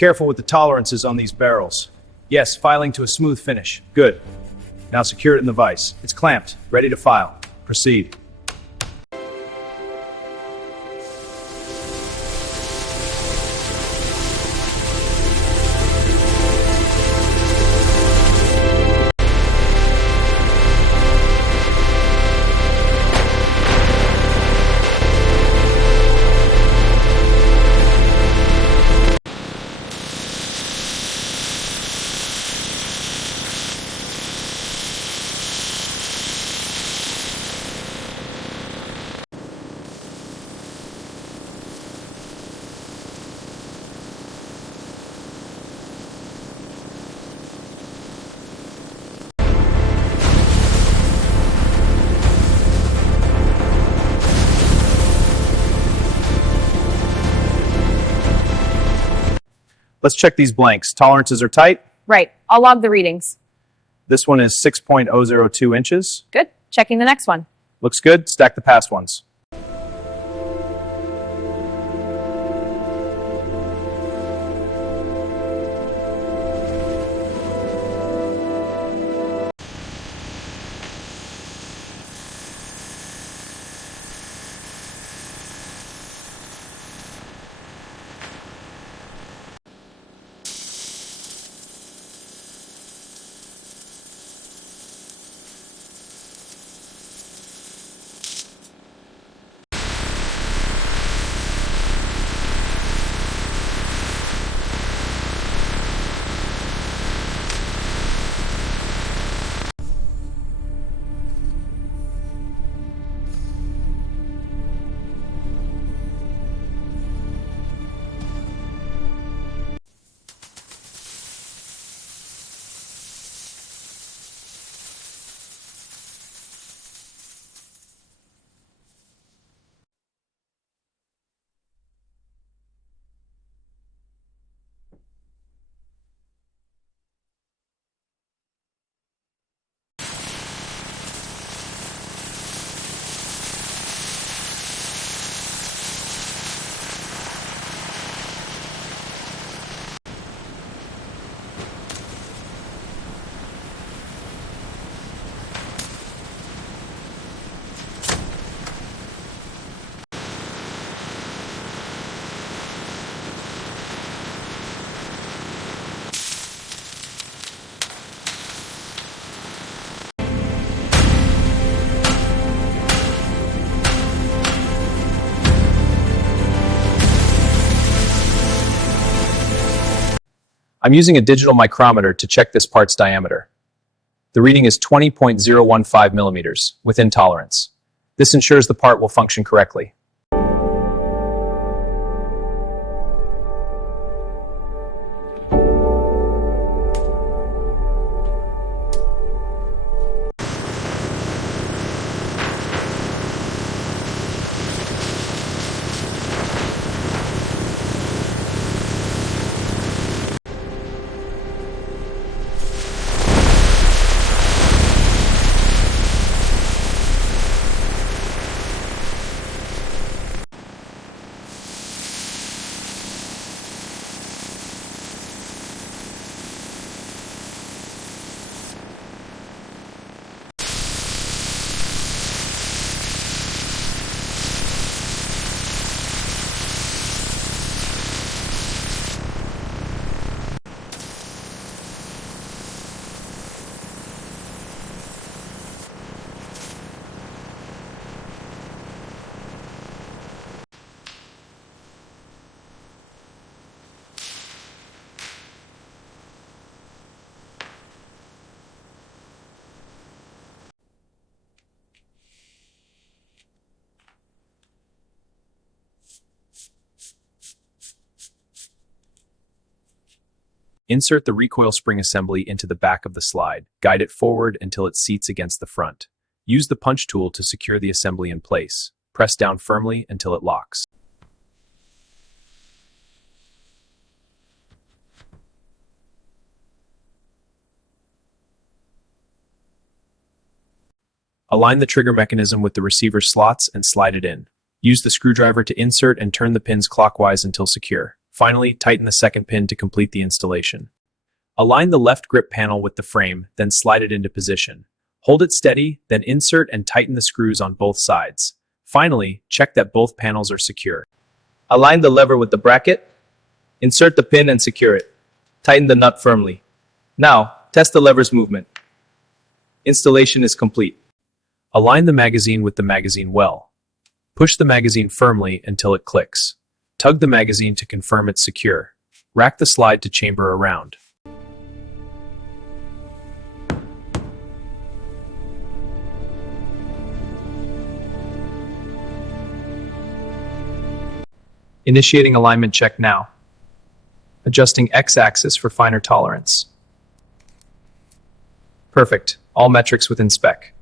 Careful with the tolerances on these barrels. Yes, filing to a smooth finish. Good. Now secure it in the vise. It's clamped, ready to file. Proceed. Let's check these blanks. Tolerances are tight. Right. I'll log the readings. This one is 6.002 inches. Good. Checking the next one. Looks good. Stack the past ones. I'm using a digital micrometer to check this part's diameter. The reading is 20.015 millimeters, within tolerance. This ensures the part will function correctly. Insert the recoil spring assembly into the back of the slide. Guide it forward until it seats against the front. Use the punch tool to secure the assembly in place. Press down firmly until it locks. Align the trigger mechanism with the receiver slots and slide it in. Use the screwdriver to insert and turn the pins clockwise until secure. Finally, tighten the second pin to complete the installation. Align the left grip panel with the frame, then slide it into position. Hold it steady, then insert and tighten the screws on both sides. Finally, check that both panels are secure. Align the lever with the bracket. Insert the pin and secure it. Tighten the nut firmly. Now, test the lever's movement. Installation is complete. Align the magazine with the magazine well. Push the magazine firmly until it clicks. Tug the magazine to confirm it's secure. Rack the slide to chamber around. Initiating alignment check now. Adjusting X-axis for finer tolerance. Perfect. All metrics within spec.